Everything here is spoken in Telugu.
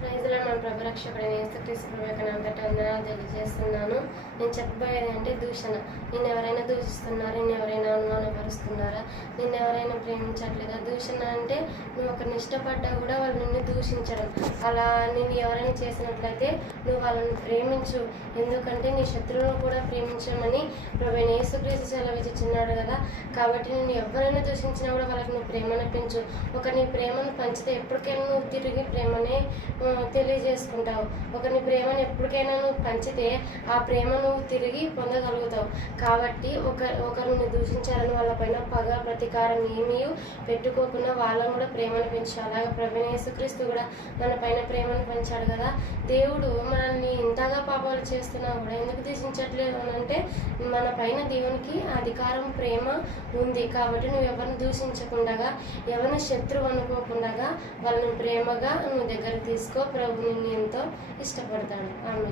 ప్రైజ్లో మన ప్రభు రక్షకుడైన యేసుక్రీస్తు ప్రభు యొక్క నామమున వందనాలు తెలియజేస్తున్నాను. నేను చెప్పబోయేది అంటే దూషణ. నిన్ను ఎవరైనా దూషిస్తున్నారా? నిన్ను ఎవరైనా అనుమానపరుస్తున్నారా? నిన్ను ఎవరైనా ప్రేమించట్లేదా? దూషణ అంటే నువ్వు ఒకరిని ఇష్టపడ్డా కూడా వాళ్ళు నిన్ను దూషించడం. అలా నిన్ను ఎవరైనా చేసినట్లయితే నువ్వు వాళ్ళని ప్రేమించు. ఎందుకంటే నీ శత్రువులను కూడా ప్రేమించమని ప్రభు యేసుక్రీస్తు సెలవిచ్చుచున్నాడు కదా. కాబట్టి నిన్ను ఎవరైనా దూషించినా కూడా వాళ్ళకి నువ్వు ప్రేమను పెంచు. నీ ప్రేమను పంచితే ఎప్పటికైనా నువ్వు తిరిగి ప్రేమనే తెలియజేసుకుంటావు. నీ ప్రేమను ఎప్పటికైనా నువ్వు పంచితే ఆ ప్రేమ నువ్వు తిరిగి పొందగలుగుతావు. కాబట్టి ఒకరిని దూషించాలని వాళ్ళపైన పగ ప్రతీకారం ఏమీ పెట్టుకోకుండా వాళ్ళని కూడా ప్రేమను పెంచాలి. అలాగే ప్రభువైన యేసుక్రీస్తు కూడా మన పైన ప్రేమను పెంచాడు కదా. దేవుడు మనల్ని ఇంతగా పాపాలు చేస్తున్నా కూడా ఎందుకు దూషించట్లేదు అని అంటే మన పైన దేవునికి అధికారం ప్రేమ ఉంది. కాబట్టి నువ్వు ఎవరిని దూషించకుండా, ఎవరిని శత్రువు అనుకోకుండా వాళ్ళని ప్రేమగా నువ్వు దగ్గర తీసుకో. ప్రభు నిన్ను ఎంతో ఇష్టపడతాడు. ఆమె